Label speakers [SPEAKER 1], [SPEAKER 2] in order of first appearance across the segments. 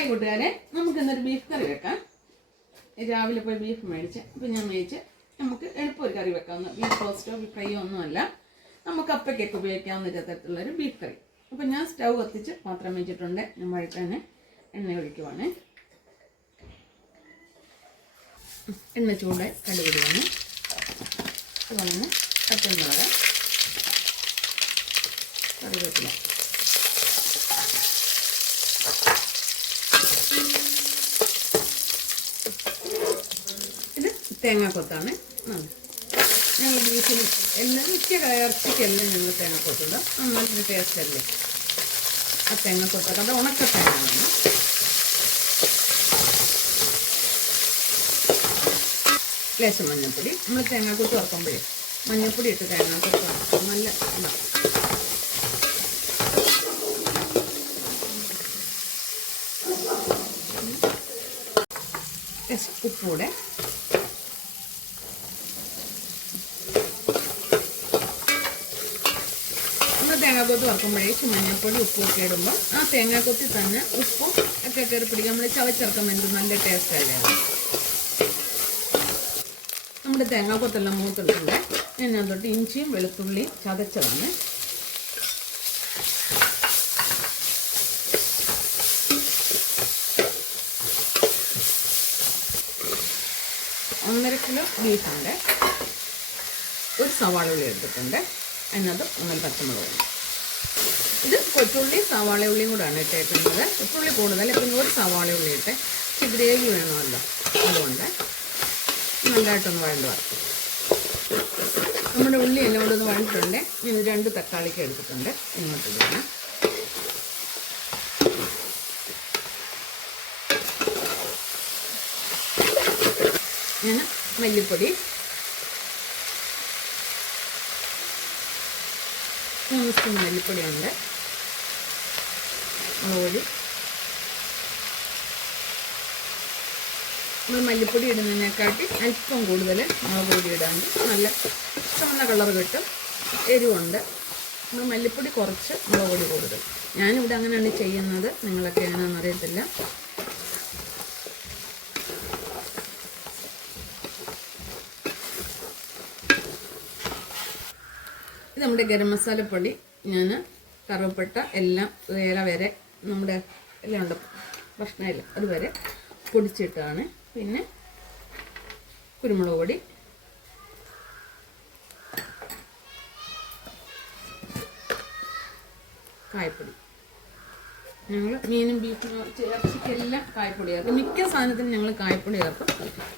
[SPEAKER 1] Hi കൂട്ടുകാരെ നമുക്ക് ഇന്നൊരു ബീഫ് കറി വെക്കാം. രാവിലെ പോയി ബീഫ് മേടിച്ച് അപ്പം ഞാൻ മേടിച്ച് നമുക്ക് എളുപ്പം ഒരു കറി വെക്കാം. ബീഫ് റോസ്റ്റോ ഫ്രൈയോ ഒന്നുമല്ല. നമുക്ക് അപ്പയ്ക്കൊക്കെ ഉപയോഗിക്കാവുന്ന തരത്തിലുള്ളൊരു ബീഫ് കറി. അപ്പം ഞാൻ സ്റ്റൗ കത്തിച്ച് പാത്രം വെച്ചിട്ടുണ്ട്. ഞാൻ വഴുത്തന്നെ എണ്ണ ഒഴിക്കുവാണ്. എണ്ണ ചൂടായി കടുകിടുവാണ്. അതുപോലെ തന്നെ പച്ചമുളക്. കറിവേപ്പില ഇത് തേങ്ങാക്കൊത്താണ്. ഞങ്ങൾ ബീഫിന് എല്ലാം മിക്ക ഇറച്ചിക്കെല്ലാം ഞങ്ങൾ തേങ്ങാക്കൊത്തിടും. ആ നല്ലൊരു ടേസ്റ്റ് അല്ലേ? ആ തേങ്ങാക്കൊത്തൊക്കെ അത് ഉണക്ക തേങ്ങയാണ്. ലേശം മഞ്ഞൾപ്പൊടി. നമ്മൾ തേങ്ങാക്കൊത്ത് വറക്കുമ്പോഴേ മഞ്ഞൾപ്പൊടി ഇട്ട് തേങ്ങാക്കൊത്ത് വറക്കും. നല്ല ഉപ്പൂടെ നമ്മൾ തേങ്ങാക്കൊത്ത് വറക്കുമ്പോഴേക്ക് മഞ്ഞൾപ്പൊടി ഉപ്പും ഒക്കെ ഇടുമ്പോൾ ആ തേങ്ങാക്കൊത്തി തന്നെ ഉപ്പും ഒക്കെ കയറി പിടിക്കുക നമ്മൾ ചവച്ചിറക്കുമ്പോൾ എന്ത് നല്ല ടേസ്റ്റ് അല്ലേ? നമ്മുടെ തേങ്ങാക്കൊത്തെല്ലാം മൂത്തിട്ടുണ്ട്. ഞാൻ തൊട്ട് ഇഞ്ചിയും വെളുത്തുള്ളിയും ചതച്ചതാണ്. ഒന്നര കിലോ ബീഫുണ്ട് ഒരു സവാള ഉള്ളി എടുത്തിട്ടുണ്ട്. അതിനകത്ത് ഒന്നര പച്ചമുളകും ഇത് കൊച്ചുള്ളി സവാള ഉള്ളിയും കൂടാണ് ഇട്ടേക്കുന്നത്. കൊച്ചുള്ളി കൂടുതൽ പിന്നെ ഒരു സവാള ഉള്ളി ഇട്ട്. ഗ്രേവി വേണമല്ലോ. അതുകൊണ്ട് നല്ലതായിട്ടൊന്ന് വഴണ്ട് നമ്മുടെ ഉള്ളി എല്ലാം കൂടെ ഒന്ന് വഴണ്ടിട്ടുണ്ട്. ഇനി രണ്ട് തക്കാളിക്ക് എടുത്തിട്ടുണ്ട്. ഇങ്ങോട്ട് ഇടണം ഞാൻ മല്ലിപ്പൊടി മൂന്ന് സ്പൂൺ മല്ലിപ്പൊടിയുണ്ട്. മുളകുപൊടി. നമ്മൾ മല്ലിപ്പൊടി ഇടുന്നതിനെക്കാട്ടി അല്പം കൂടുതൽ മുളക് പൊടി ഇടാണ്ട് നല്ല ചുവന്ന കളർ കിട്ടും. എരിവുണ്ട്. നമ്മൾ മല്ലിപ്പൊടി കുറച്ച് മുളക് പൊടി കൂടുതൽ. ഞാനിവിടെ അങ്ങനെയാണ് ചെയ്യുന്നത്. നിങ്ങളൊക്കെ എങ്ങനെയാണെന്ന് അറിയത്തില്ല. നമ്മുടെ ഗരം മസാലപ്പൊടി ഞാൻ കറുവപ്പട്ട എല്ലാം വേറെ വരെ നമ്മുടെ എല്ലാം ഉണ്ട്? ഭക്ഷണമില്ല അതുവരെ പൊടിച്ചിട്ടാണ്. പിന്നെ കുരുമുളക് പൊടി. കായപ്പൊടി. ഞങ്ങൾ മീനും ബീഫും ഇറച്ചിക്കെല്ലാം കായപ്പൊടി ചേർക്കും. മിക്ക സാധനത്തിനും ഞങ്ങൾ കായപ്പൊടി ചേർക്കും.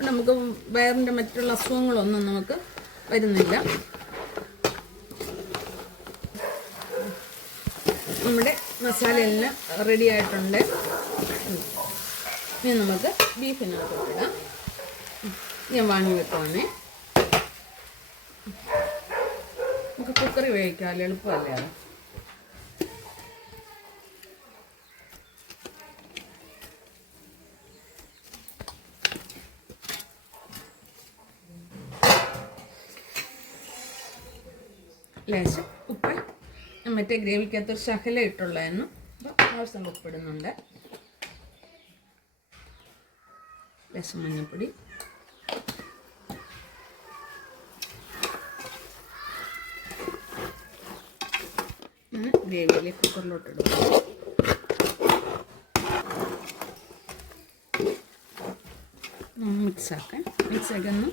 [SPEAKER 1] നമുക്ക് വയറിന്റെ മറ്റുള്ള അസുഖങ്ങളൊന്നും നമുക്ക് വരുന്നില്ല. നമ്മുടെ മസാല എല്ലാം റെഡി ആയിട്ടുണ്ട് ഇനി നമുക്ക് ബീഫിനകത്ത് ഇടാം. ഞാൻ വാങ്ങി വെക്കുവാണേ. നമുക്ക് കുക്കറി വേവിക്കാം എളുപ്പമല്ലേ ലേശം ഉപ്പ്. മറ്റേ ഗ്രേവിക്കകത്തൊരു ശകല ഇട്ടുള്ളതായിരുന്നു. അപ്പോൾ ആവശ്യം ഉപ്പിടുന്നുണ്ട്. ലേശം മഞ്ഞൾപ്പൊടി. ഗ്രേവിയിലേക്ക് കുക്കറിലോട്ട് ഇടും മിക്സാക്കാൻ മിക്സാക്കി ഒന്ന്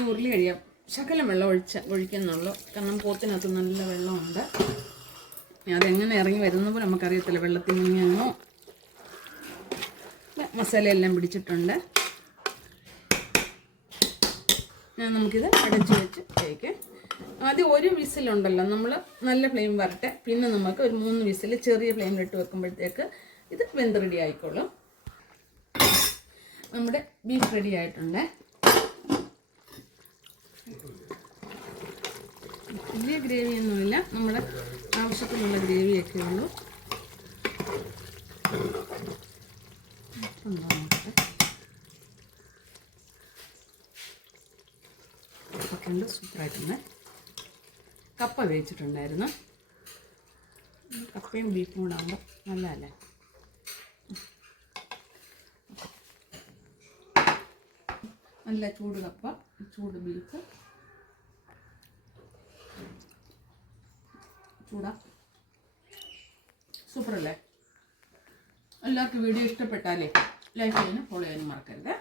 [SPEAKER 1] ഈ ഉരുളി കഴിയാം ശകലം വെള്ളം ഒഴിച്ച ഒഴിക്കുന്നുള്ളൂ. കാരണം പോത്തിനകത്ത് നല്ല വെള്ളമുണ്ട്. അതെങ്ങനെ ഇറങ്ങി വരുന്ന വരുന്നപ്പോൾ നമുക്കറിയത്തില്ല. വെള്ളത്തിൽ മുങ്ങിയാണോ മസാലയെല്ലാം പിടിച്ചിട്ടുണ്ട്. ഞാൻ നമുക്കിത് അടച്ചു വെച്ച് കഴിക്കാം ആദ്യം ഒരു വിസിലുണ്ടല്ലോ. നമ്മൾ നല്ല ഫ്ലെയിം വരട്ടെ. പിന്നെ നമുക്ക് ഒരു മൂന്ന് വിസിൽ ചെറിയ ഫ്ലെയിമിലിട്ട് വെക്കുമ്പോഴത്തേക്ക് ഇത് വെന്ത് റെഡി ആയിക്കോളും. നമ്മുടെ ബീഫ് റെഡി ആയിട്ടുണ്ട്. വലിയ ഗ്രേവിയൊന്നുമില്ല നമ്മുടെ ആവശ്യത്തിനുള്ള ഗ്രേവിയൊക്കെ ഉള്ളൂ. കപ്പക്കണ്ട് സൂപ്പറായിട്ടുണ്ട്. കപ്പ വേവിച്ചിട്ടുണ്ടായിരുന്നു. കപ്പയും ബീഫും കൂടാകുമ്പോൾ നല്ലതല്ലേ? നല്ല ചൂട് കപ്പ ചൂട് ബീഫ് ചൂടാ. സൂപ്പറല്ലേ? എല്ലാവർക്കും വീഡിയോ ഇഷ്ടപ്പെട്ടാലേ ലൈക്ക് ചെയ്യാനും ഫോളോ ചെയ്യാനും മറക്കരുത്.